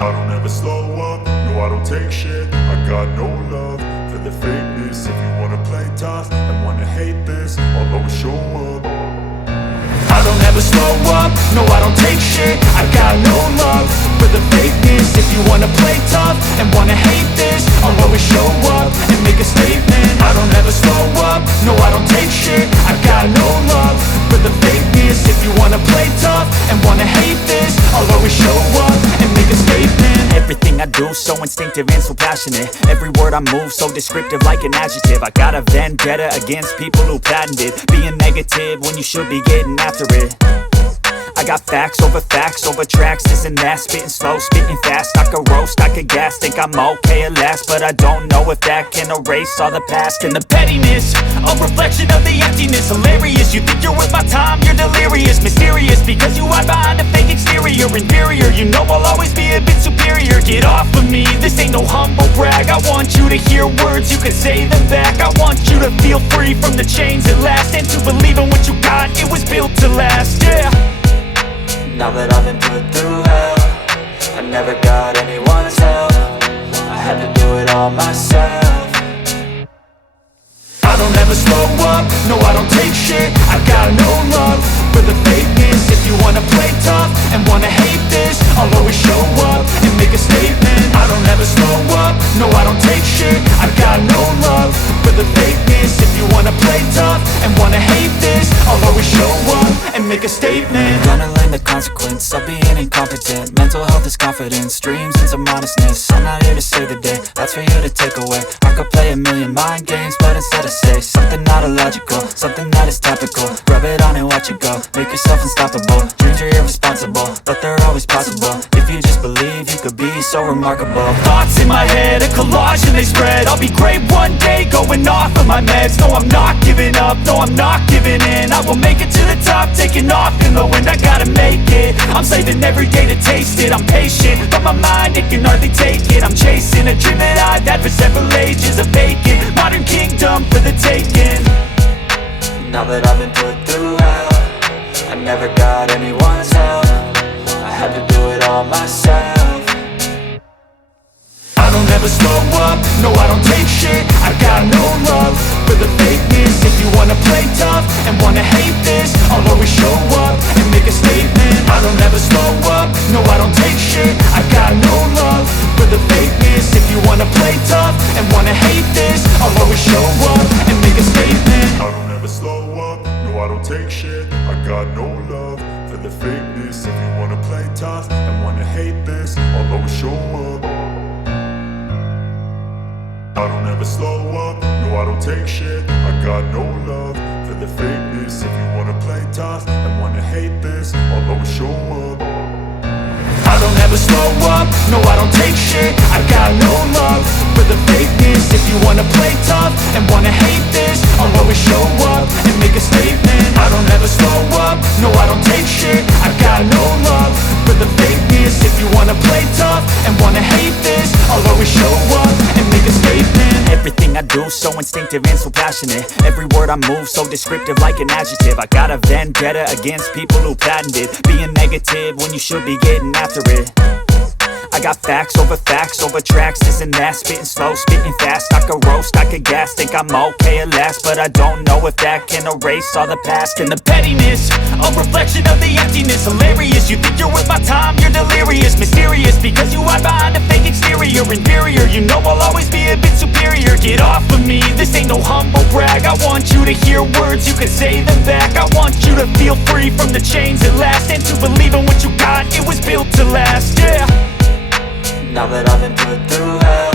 I don't ever slow up, no I don't take shit. I got no love for the fakeness. If you wanna play tough and wanna hate this, I'll always show up. I don't ever slow up, no I don't take shit. I got no love for the fakeness. If you wanna play tough and wanna hate this, I'll always show up and make a statement. I don't ever slow up, no I don't take shit. I got no love for the fakeness. If you wanna play tough and wanna hate this, I'll always show up and make a statement. Everything I do so instinctive and so passionate. Every word I move so descriptive like an adjective. I got a vendetta against people who patented being negative when you should be getting after it. I got facts over tracks, this and that. Spitting slow, spitting fast, I could roast, I could gas. Think I'm okay at last, but I don't know if that can erase all the past. And the pettiness, a reflection of the emptiness. Hilarious, you think you're worth my time, you're delirious. Mysterious, because you hide behind a fake exterior. Inferior, you know I'll always be a bit superior. Get off of me, this ain't no humble brag. I want you to hear words, you can say them back. I want you to feel free from the chains at last, and to believe in what you got, it was built to last, yeah. Now that I've been put through hell, I never got anyone's help. I had to do it all myself. I don't ever slow up, no I don't take shit. I got no love for the fakeness. If you wanna play tough and wanna hate this, I'll always show up and make a statement. I don't ever slow up, no I don't take shit. I got no love for the fakeness. If you wanna play tough and wanna hate this, I'll always show up and make a statement. Gonna learn the consequence of being incompetent. Mental health is confidence, dreams and some honestness. I'm not here to save the day, that's for you to take away. I could play a million mind games, but instead I say something not illogical, something that is topical. Rub it on and watch it go, make yourself unstoppable. Dreams are irresponsible, but they're always possible. If you just believe, you could be so remarkable. Thoughts in my head, a collage and they spread. I'll be great one day, going off of my meds. No, I'm not giving up, no, I'm not giving in. I will make it to the top, taking off in the wind. I gotta make it, I'm saving every day to taste it. I'm patient, but my mind, it can hardly take it. I'm chasing a dream that I've had for several ages. A vacant, modern kingdom for the taking. Now that I've been put through hell, I never got anyone's help. I had to do it all myself. I don't ever slow up, no I don't take shit. I got no love for the fakeness. If you wanna play tough and wanna hate this, I'll always show up and make a statement. I don't ever slow up, no I don't take shit. I got no love for the fakeness. If you wanna play tough and wanna hate this, I'll always show up and make a statement. I don't ever slow up, no I don't take shit. I got no love for the fakeness. If you wanna play tough and wanna hate this, I'll always show up. I don't ever slow up, no I don't take shit. I got no love for the fakeness. If you wanna play tough and wanna hate this, I'll always show up. I don't ever slow up, no I don't take shit. I got no love for the fakeness. If you wanna play tough and wanna hate this, I'll always show up and make a statement. I don't ever slow up, no I don't take shit. I got no love for the fakeness. If you wanna play tough and wanna hate this, I'll always show up and make a statement. Everything I do so instinctive and so passionate. Every word I move so descriptive like an adjective. I got a vendetta against people who patented being negative when you should be getting after it. I got facts over tracks, this and that. Spitting slow, spitting fast, I could roast, I could gas. Think I'm okay at last, but I don't know if that can erase all the past. And the pettiness, a reflection of the emptiness. Hilarious, you think you're worth my time, you're delirious. Mysterious, because you hide behind a fake exterior. Inferior, you know I'll always be a bit superior. Get off of me, this ain't no humble brag. I want you to hear words, you can say them back. I want you to feel free from the chains at last, and to believe in what you got, it was built to last, yeah. Now that I've been put through hell,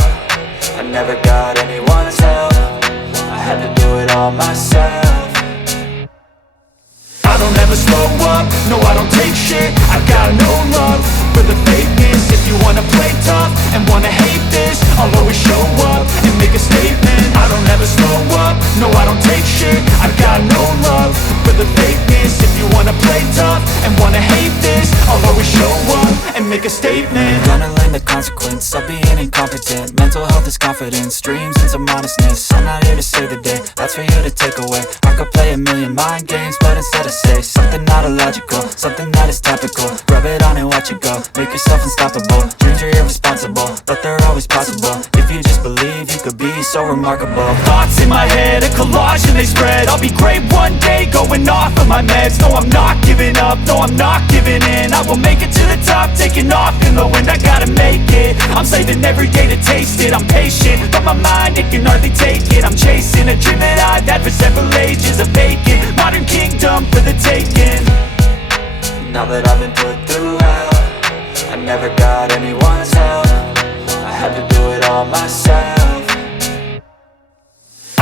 I never got anyone's help. I had to do it all myself. I don't ever slow up, no I don't take shit. I got no love for the fakeness. If you wanna play tough and wanna hate this, I'll always show up and make a statement. I don't ever slow up, no I don't take shit. I got no love for the fakeness. If you wanna play tough and wanna hate this, I'll always show up and make a statement. Gonna learn the consequence of being incompetent. Mental health is confidence, dreams and some honestness. I'm not here to save the day, that's for you to take away. I could play a million mind games, but instead I say something not illogical, something that is topical. Rub it on and watch it go, make yourself unstoppable. Dreams are remarkable. Thoughts in my head, a collage and they spread. I'll be great one day, going off of my meds. No, I'm not giving up, no, I'm not giving in. I will make it to the top, taking off in the wind. I gotta make it, I'm saving every day to taste it. I'm patient, but my mind, it can hardly take it. I'm chasing a dream that I've had for several ages. A vacant, modern kingdom for the taking. Now that I've been put through hell, I never got anyone's help. I had to do it all myself.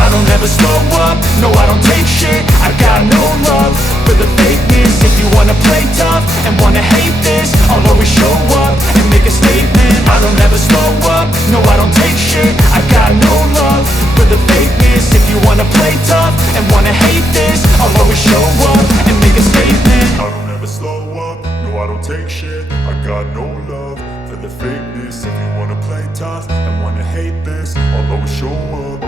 I don't ever slow up, no I don't take shit. I got no love for the fakeness. If you wanna play tough and wanna hate this, I'll always show up and make a statement. I don't ever slow up, no I don't take shit. I got no love for the fakeness. If you wanna play tough and wanna hate this, I'll always show up and make a statement. I don't ever slow up, no I don't take shit. I got no love for the fakeness. If you wanna play tough and wanna hate this, I'll always show up.